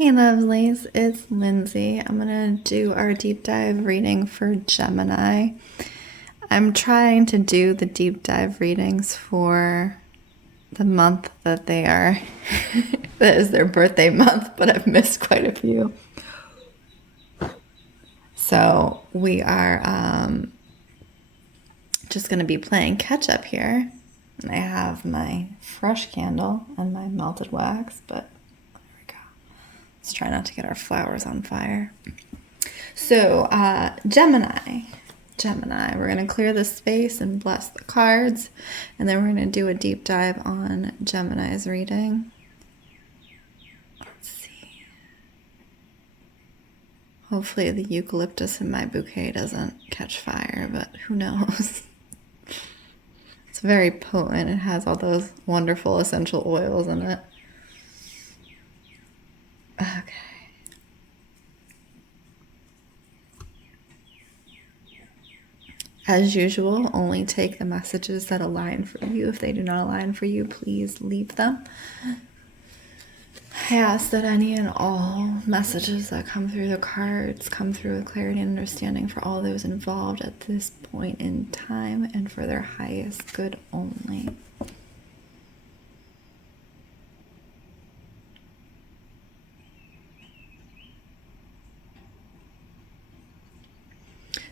Hey lovelies, it's Lindsay. I'm going to do our deep dive reading for Gemini. I'm trying to do the deep dive readings for the month that they are, that is their birthday month, but I've missed quite a few. So we are just going to be playing catch up here. And I have my fresh candle and my melted wax, but let's try not to get our flowers on fire. So, Gemini, we're going to clear the space and bless the cards, and then we're going to do a deep dive on Gemini's reading. Let's see. Hopefully the eucalyptus in my bouquet doesn't catch fire, but who knows? It's very potent. It has all those wonderful essential oils in it. Okay. As usual, only take the messages that align for you. If they do not align for you, please leave them. I ask that any and all messages that come through the cards come through with clarity and understanding for all those involved at this point in time and for their highest good only.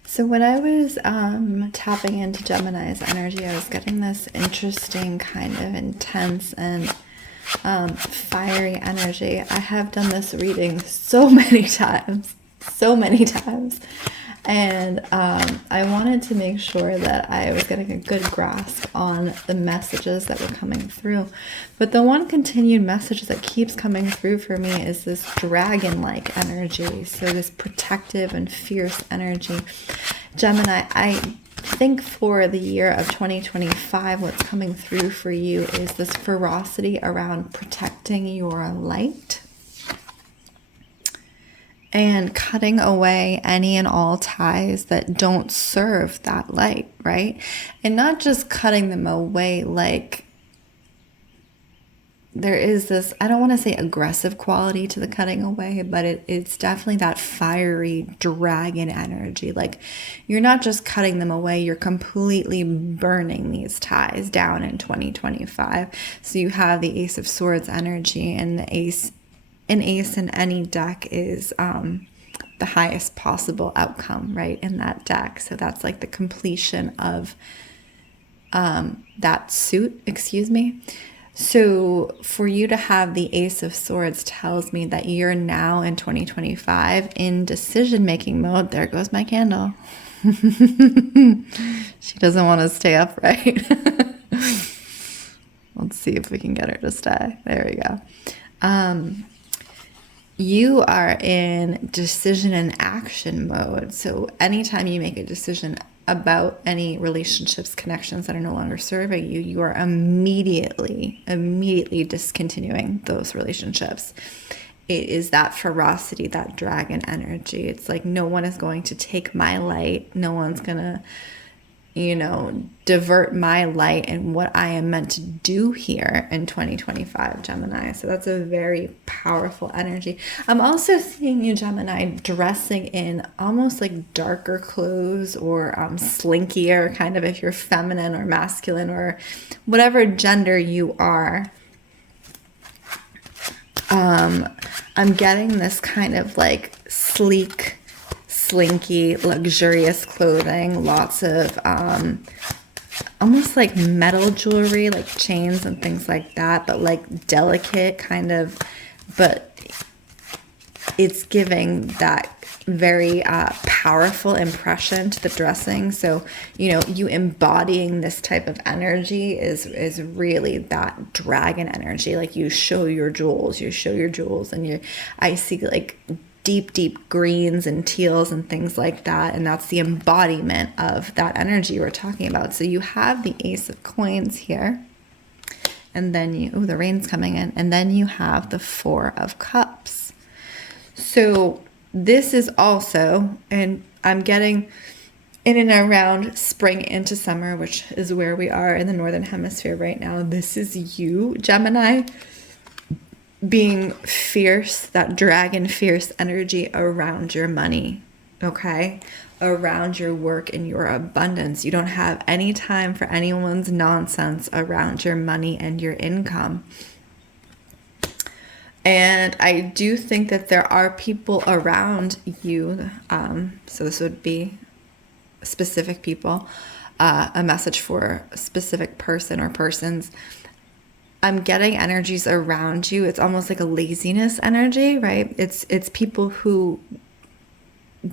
So when I was tapping into Gemini's energy, I was getting this interesting kind of intense and fiery energy. I have done this reading so many times, and I wanted to make sure that I was getting a good grasp on the messages that were coming through. But the one continued message that keeps coming through for me is this dragon-like energy. So this protective and fierce energy. Gemini, I think for the year of 2025, what's coming through for you is this ferocity around protecting your light and cutting away any and all ties that don't serve that light, right? And not just cutting them away, like there is this, I don't want to say aggressive quality to the cutting away, but it's definitely that fiery dragon energy. Like you're not just cutting them away, you're completely burning these ties down in 2025. So you have the Ace of Swords energy, and the ace in any deck is the highest possible outcome, right, in that deck. So that's like the completion of that suit, So for you to have the Ace of Swords tells me that you're now in 2025 in decision-making mode. There goes my candle. She doesn't want to stay upright. Let's see if we can get her to stay. There we go. You are in decision and action mode. So anytime you make a decision about any relationships, connections that are no longer serving you, you are immediately discontinuing those relationships. It is that ferocity, that dragon energy. It's like no one is going to take my light. No one's going to, divert my light and what I am meant to do here in 2025, Gemini. So that's a very powerful energy. I'm also seeing you, Gemini, dressing in almost like darker clothes or slinkier, kind of if you're feminine or masculine or whatever gender you are. I'm getting this kind of like sleek, slinky, luxurious clothing, lots of almost like metal jewelry, like chains and things like that, but like delicate kind of, but it's giving that very powerful impression to the dressing. So, you embodying this type of energy is really that dragon energy. Like you show your jewels, and I see like deep greens and teals and things like that, and that's the embodiment of that energy we're talking about. So you have the Ace of Coins here, and then the rain's coming in, and then you have the Four of Cups. So this is also, and I'm getting in and around spring into summer, which is where we are in the Northern Hemisphere right now. This is you, Gemini, being fierce, that dragon fierce energy around your money, okay? Around your work and your abundance. You don't have any time for anyone's nonsense around your money and your income. And I do think that there are people around you, so this would be specific people, a message for a specific person or persons. I'm getting energies around you. It's almost like a laziness energy, right? It's people who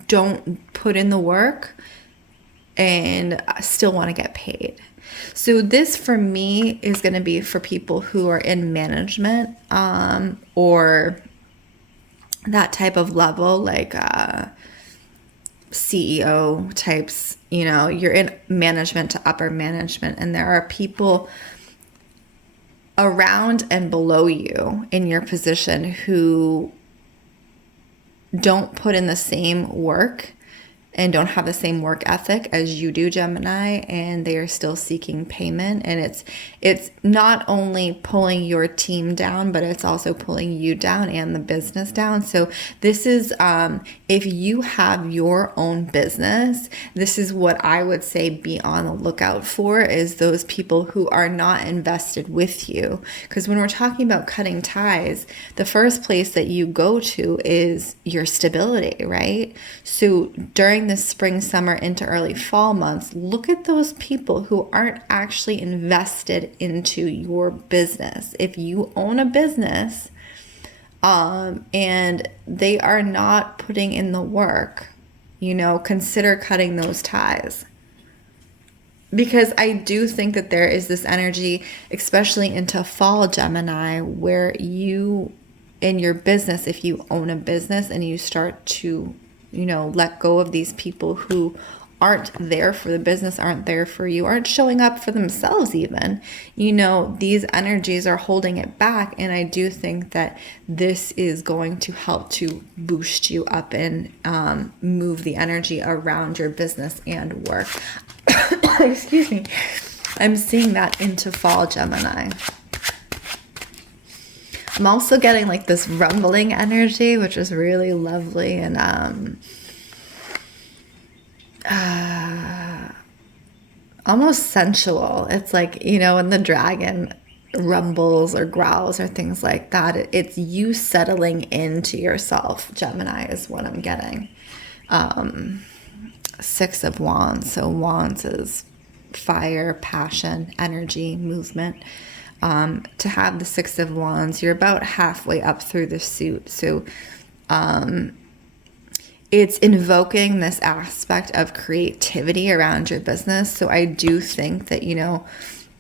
don't put in the work and still want to get paid. So this for me is going to be for people who are in management, or that type of level, like CEO types. You know, you're in management to upper management, and there are people around and below you in your position who don't put in the same work and don't have the same work ethic as you do, Gemini, and they are still seeking payment. And it's not only pulling your team down, but it's also pulling you down and the business down. So this is, if you have your own business, this is what I would say be on the lookout for, is those people who are not invested with you. Because when we're talking about cutting ties, the first place that you go to is your stability, right? So during the spring, summer, into early fall months, look at those people who aren't actually invested into your business. If you own a business, and they are not putting in the work, consider cutting those ties. Because I do think that there is this energy, especially into fall, Gemini, where you, in your business, if you own a business and you start to let go of these people who aren't there for the business, aren't there for you, aren't showing up for themselves even. These energies are holding it back. And I do think that this is going to help to boost you up and move the energy around your business and work. Excuse me. I'm seeing that into fall, Gemini. I'm also getting like this rumbling energy, which is really lovely and almost sensual. It's like, when the dragon rumbles or growls or things like that, it's you settling into yourself, Gemini, is what I'm getting. 6 of Wands. So Wands is fire, passion, energy, movement. To have the 6 of Wands, you're about halfway up through the suit. So it's invoking this aspect of creativity around your business. So I do think that,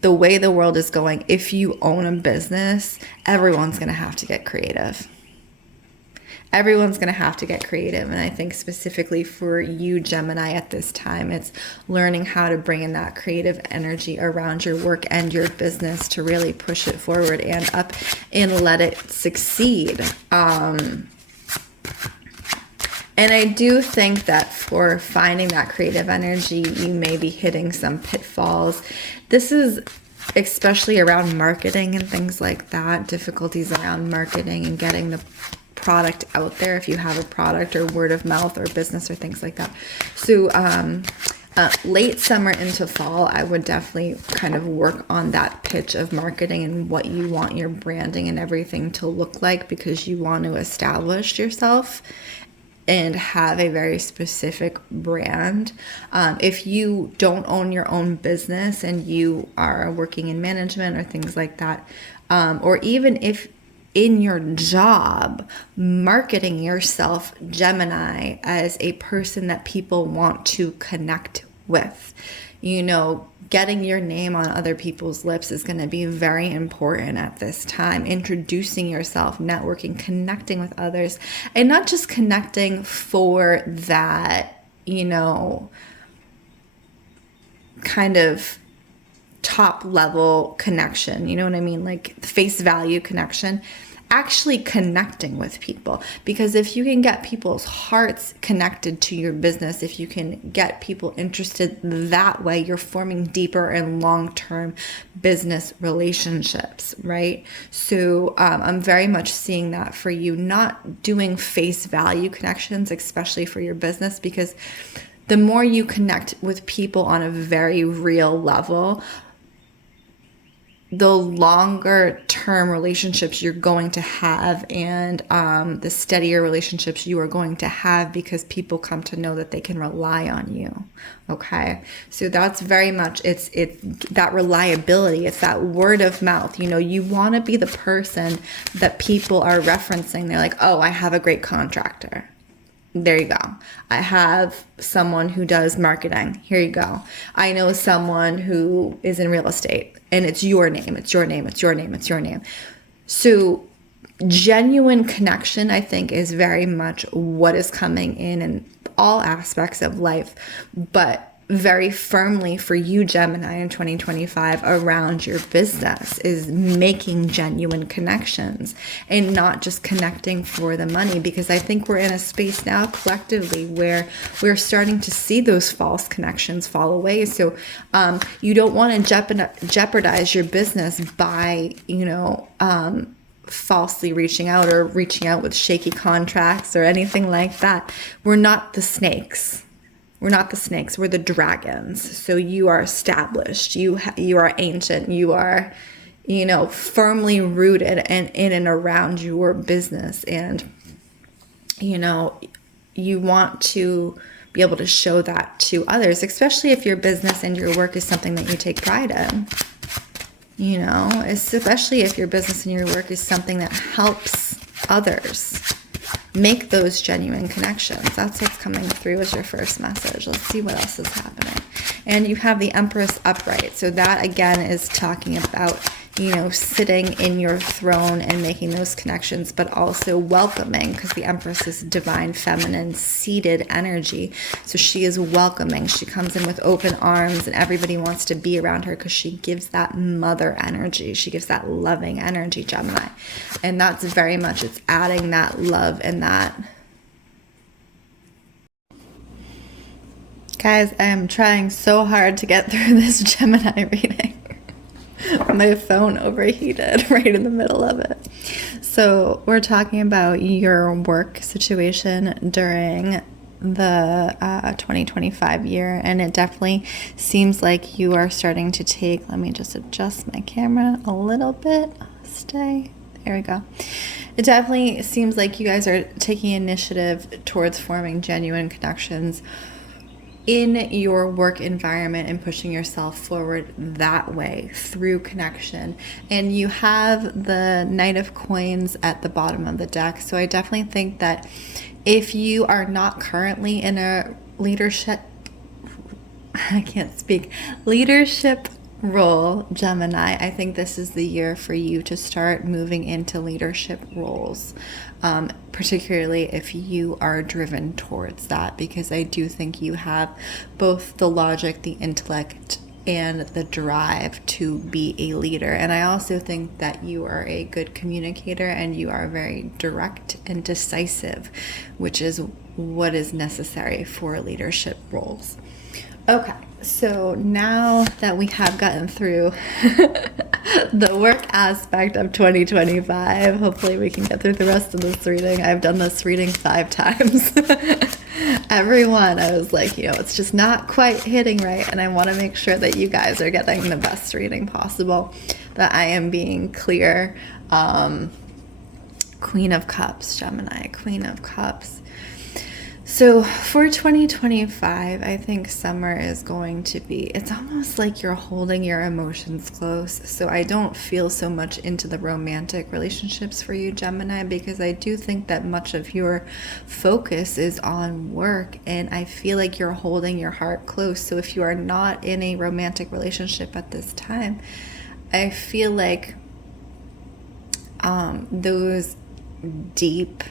the way the world is going, if you own a business, everyone's going to have to get creative. Everyone's going to have to get creative. And I think specifically for you, Gemini, at this time, it's learning how to bring in that creative energy around your work and your business to really push it forward and up and let it succeed. And I do think that for finding that creative energy, you may be hitting some pitfalls. This is especially around marketing and things like that, difficulties around marketing and getting the product out there if you have a product, or word of mouth or business or things like that. So late summer into fall, I would definitely kind of work on that pitch of marketing and what you want your branding and everything to look like, because you want to establish yourself and have a very specific brand. If you don't own your own business and you are working in management or things like that, or even if in your job, marketing yourself, Gemini, as a person that people want to connect with. Getting your name on other people's lips is going to be very important at this time. Introducing yourself, networking, connecting with others, and not just connecting for that, kind of top level connection. You know what I mean? Like face value connection. actually connecting with people. Because if you can get people's hearts connected to your business, if you can get people interested that way, you're forming deeper and long-term business relationships, right? So I'm very much seeing that for you, not doing face value connections, especially for your business, because the more you connect with people on a very real level, the longer term relationships you're going to have, and the steadier relationships you are going to have, because people come to know that they can rely on you. Okay, so that's very much, it's that reliability, it's that word of mouth. You know, you want to be the person that people are referencing. They're like, oh, I have a great contractor. There you go. I have someone who does marketing. Here you go. I know someone who is in real estate, and it's your name. It's your name. It's your name. It's your name. So genuine connection, I think, is very much what is coming in all aspects of life, but very firmly for you, Gemini, in 2025 around your business is making genuine connections and not just connecting for the money. Because I think we're in a space now collectively where we're starting to see those false connections fall away. So you don't want to jeopardize your business by, falsely reaching out or reaching out with shaky contracts or anything like that. We're not the snakes. We're not the snakes, we're the dragons. So you are established, you are ancient, you are, firmly rooted and in and around your business. And, you want to be able to show that to others, especially if your business and your work is something that you take pride in. Especially if your business and your work is something that helps others. Make those genuine connections. That's what's coming through as your first message. Let's see what else is happening. And you have the Empress upright. So that again is talking about, sitting in your throne and making those connections, but also welcoming, because the Empress is divine feminine seated energy. So she is welcoming. She comes in with open arms and everybody wants to be around her because she gives that mother energy. She gives that loving energy, Gemini. And that's very much, it's adding that love and that. Guys, I am trying so hard to get through this Gemini reading. My phone overheated right in the middle of it. So we're talking about your work situation during the 2025 year, and it definitely seems like you are starting to take, let me just adjust my camera a little bit. Stay. There we go. It definitely seems like you guys are taking initiative towards forming genuine connections in your work environment and pushing yourself forward that way through connection. And you have the Knight of Coins at the bottom of the deck. So I definitely think that if you are not currently in a leadership role, Gemini, I think this is the year for you to start moving into leadership roles, particularly if you are driven towards that, because I do think you have both the logic, the intellect, and the drive to be a leader. And I also think that you are a good communicator and you are very direct and decisive, which is what is necessary for leadership roles. Okay, so now that we have gotten through the work aspect of 2025, hopefully we can get through the rest of this reading. I've done this reading 5 times. Every one, I was like, it's just not quite hitting right, and I want to make sure that you guys are getting the best reading possible, that I am being clear. Queen of Cups, Gemini, Queen of Cups. So for 2025, I think summer is going to be, it's almost like you're holding your emotions close. So I don't feel so much into the romantic relationships for you, Gemini, because I do think that much of your focus is on work, and I feel like you're holding your heart close. So if you are not in a romantic relationship at this time, I feel like those deep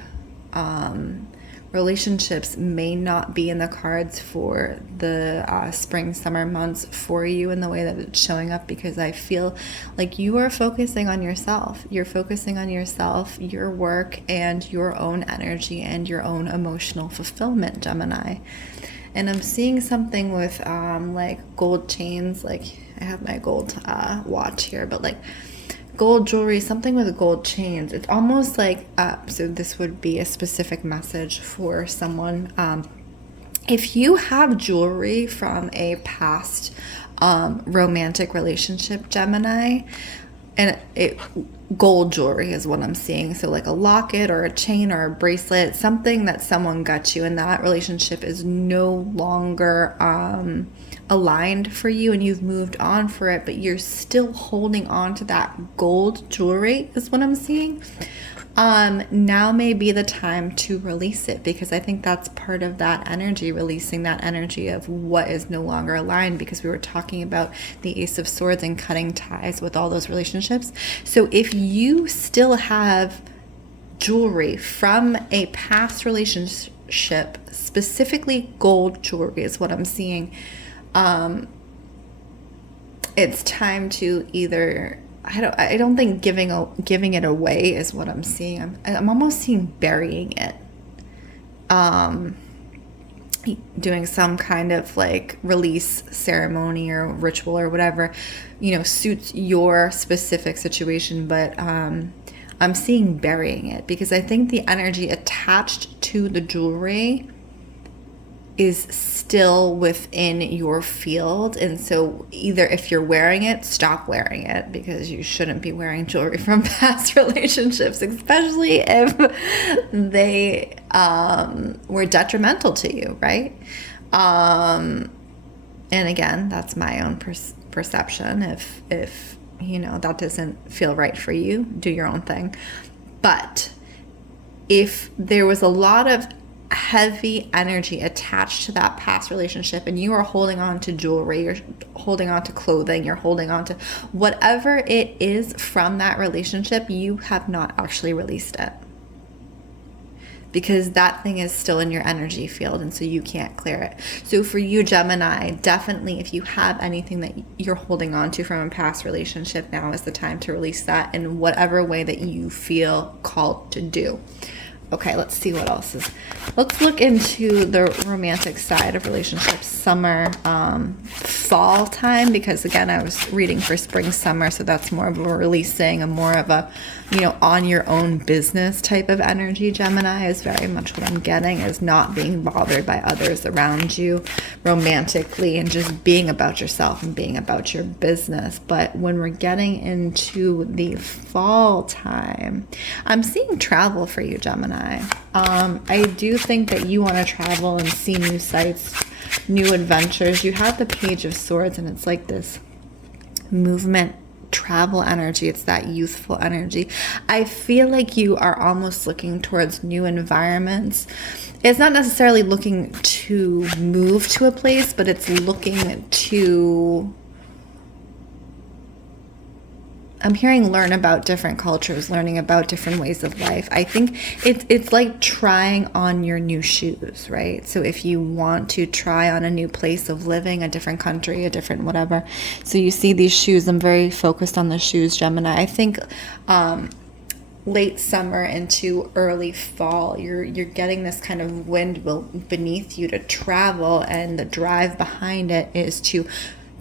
relationships may not be in the cards for the spring, summer months for you in the way that it's showing up, because I feel like you are focusing on yourself. You're focusing on yourself, your work, and your own energy and your own emotional fulfillment, Gemini. And I'm seeing something with like gold chains. Like I have my gold watch here, but like gold jewelry, something with gold chains. It's almost like, so this would be a specific message for someone. If you have jewelry from a past romantic relationship, Gemini, and gold jewelry is what I'm seeing. So like a locket or a chain or a bracelet, something that someone got you and that relationship is no longer aligned for you and you've moved on for it, but you're still holding on to that gold jewelry is what I'm seeing. Now may be the time to release it, because I think that's part of that energy, releasing that energy of what is no longer aligned, because we were talking about the Ace of Swords and cutting ties with all those relationships. So if you still have jewelry from a past relationship, specifically gold jewelry is what I'm seeing, it's time to either, I don't think giving it away is what I'm seeing. I'm almost seeing burying it. Doing some kind of like release ceremony or ritual or whatever, suits your specific situation. But I'm seeing burying it, because I think the energy attached to the jewelry is still within your field. And so either if you're wearing it, stop wearing it, because you shouldn't be wearing jewelry from past relationships, especially if they were detrimental to you, right? And again, that's my own perception. If that doesn't feel right for you, do your own thing. But if there was a lot of heavy energy attached to that past relationship and you are holding on to jewelry, you're holding on to clothing, you're holding on to whatever it is from that relationship, you have not actually released it, because that thing is still in your energy field, and so you can't clear it. So for you, Gemini, definitely if you have anything that you're holding on to from a past relationship, now is the time to release that in whatever way that you feel called to do. Okay, let's see what else is. Let's look into the romantic side of relationships, summer, fall time, because again, I was reading for spring, summer, so that's more of a releasing and more of a, on your own business type of energy. Gemini is very much what I'm getting, is not being bothered by others around you romantically and just being about yourself and being about your business. But when we're getting into the fall time, I'm seeing travel for you, Gemini. I do think that you want to travel and see new sights, new adventures. You have the Page of Swords, and it's like this movement, travel energy. It's that youthful energy. I feel like you are almost looking towards new environments. It's not necessarily looking to move to a place, but it's looking to, I'm hearing learn about different cultures, learning about different ways of life. I think it's like trying on your new shoes, right? So if you want to try on a new place of living, a different country, a different whatever. So you see these shoes. I'm very focused on the shoes, Gemini. I think late summer into early fall, you're getting this kind of wind beneath you to travel, and the drive behind it is to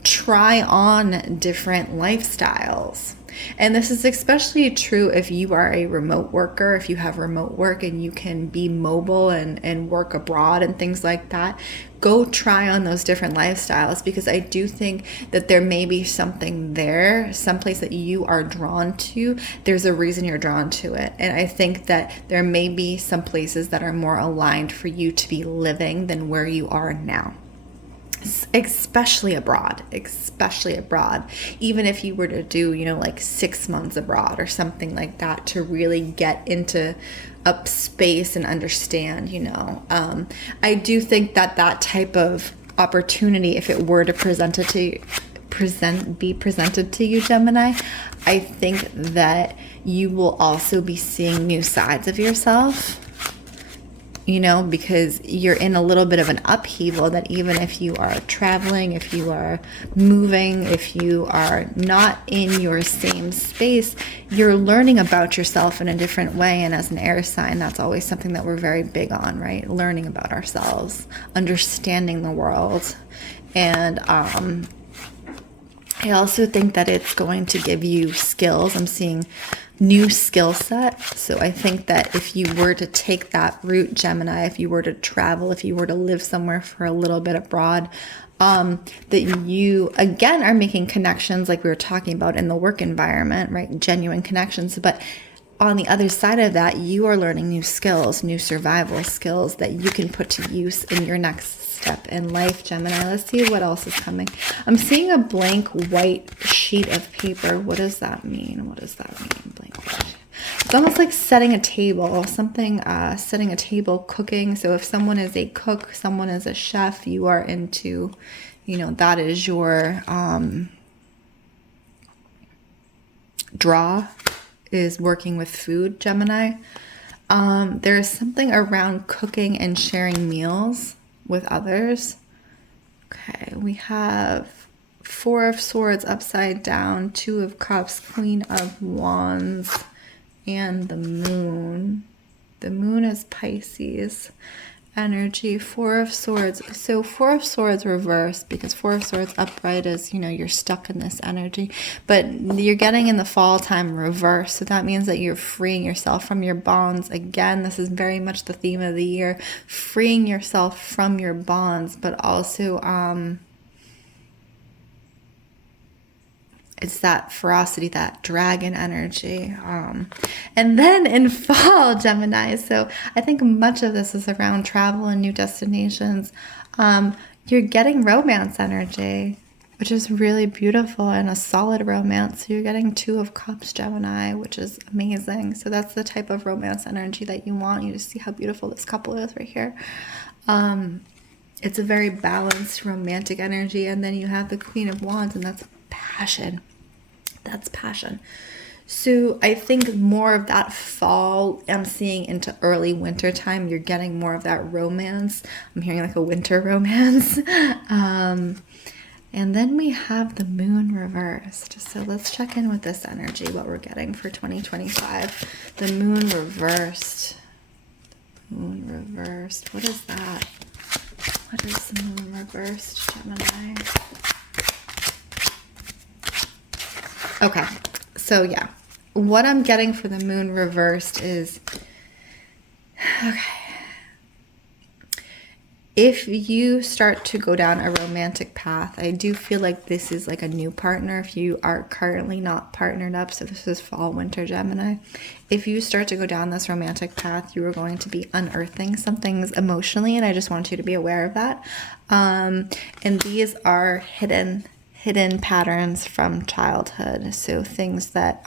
try on different lifestyles. And this is especially true if you are a remote worker, if you have remote work and you can be mobile and work abroad and things like that. Go try on those different lifestyles, because I do think that there may be something there, someplace that you are drawn to. There's a reason you're drawn to it. And I think that there may be some places that are more aligned for you to be living than where you are now. Especially abroad, even if you were to do, like 6 months abroad or something like that, to really get into a space and understand, I do think that type of opportunity, if it were to be presented to you, Gemini, I think that you will also be seeing new sides of yourself. you know, because you're in a little bit of an upheaval, that even if you are traveling, if you are moving, if you are not in your same space, you're learning about yourself in a different way. And as an air sign, that's always something that we're very big on, right? Learning about ourselves, understanding the world. And I also think that it's going to give you skills. I'm seeing new skill set. So I think that if you were to take that route, Gemini, if you were to travel, if you were to live somewhere for a little bit abroad, that you, again, are making connections like we were talking about in the work environment, right? Genuine connections. But on the other side of that, you are learning new skills, new survival skills that you can put to use in your next step in life, Gemini. Let's see what else is coming. I'm seeing a blank white sheet of paper. What does that mean? What does that mean? Blank white. It's almost like setting a table, setting a table, cooking. So if someone is a cook, someone is a chef, you are into, you know, that is your draw, is working with food, Gemini. There is something around cooking and sharing meals with others. Okay, we have Four of Swords upside down, Two of Cups, Queen of Wands, and the Moon. The Moon is Pisces energy. Four of Swords. So Four of Swords reversed, because Four of Swords upright is, you know, you're stuck in this energy, but you're getting in the fall time reverse. So that means that you're freeing yourself from your bonds. Again, this is very much the theme of the year, freeing yourself from your bonds, but also it's that ferocity, that dragon energy. And then in fall, Gemini, so I think much of this is around travel and new destinations. You're getting romance energy, which is really beautiful, and a solid romance. So you're getting Two of Cups, Gemini, which is amazing. So that's the type of romance energy that you want. You just see how beautiful this couple is right here. It's a very balanced romantic energy. And then you have the Queen of Wands, and that's passion. That's passion. So I think more of that fall, I'm seeing into early winter time, you're getting more of that romance. I'm hearing like a winter romance. And then we have the Moon reversed. So let's check in with this energy, what we're getting for 2025. The Moon reversed. Moon reversed. What is that? What is the Moon reversed, Gemini? Okay, so yeah, what I'm getting for the Moon reversed is, okay, if you start to go down a romantic path, I do feel like this is like a new partner. If you are currently not partnered up, so this is fall, winter, Gemini, if you start to go down this romantic path, you are going to be unearthing some things emotionally, and I just want you to be aware of that. And these are hidden patterns from childhood. So things that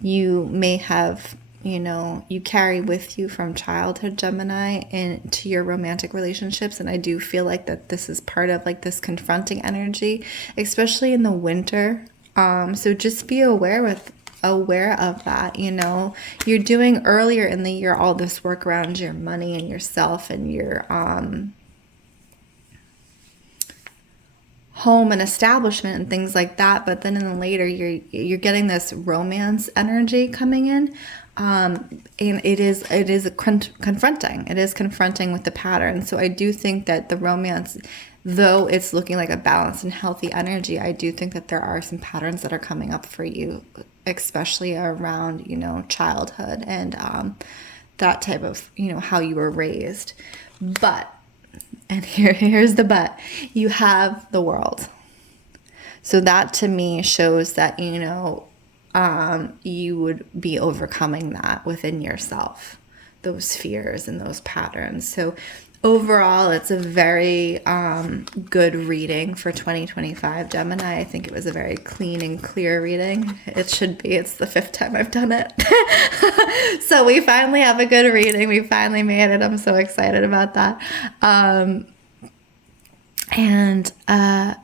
you may have, you know, you carry with you from childhood, Gemini, into your romantic relationships. And I do feel like that this is part of like this confronting energy, especially in the winter. So just be aware of that. You know, you're doing earlier in the year all this work around your money and yourself and your home and establishment and things like that, but then in the later you're getting this romance energy coming in, and it is confronting. It is confronting with the pattern. So I do think that the romance, though it's looking like a balanced and healthy energy, I do think that there are some patterns that are coming up for you, especially around, you know, childhood and that type of, you know, how you were raised. But, and here's the but, you have the World. So that to me shows that, you know, you would be overcoming that within yourself, those fears and those patterns. So overall, it's a very good reading for 2025, Gemini. I think it was a very clean and clear reading. It should be. It's the 5th time I've done it. So we finally have a good reading. We finally made it. I'm so excited about that.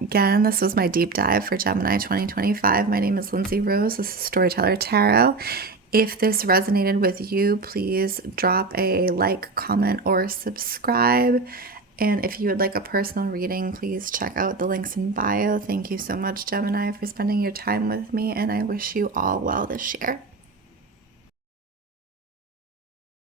Again, this was my deep dive for Gemini 2025. My name is Lindsey Rose. This is Storyteller Tarot. If this resonated with you, please drop a like, comment, or subscribe. And if you would like a personal reading, please check out the links in bio. Thank you so much, Gemini, for spending your time with me, and I wish you all well this year.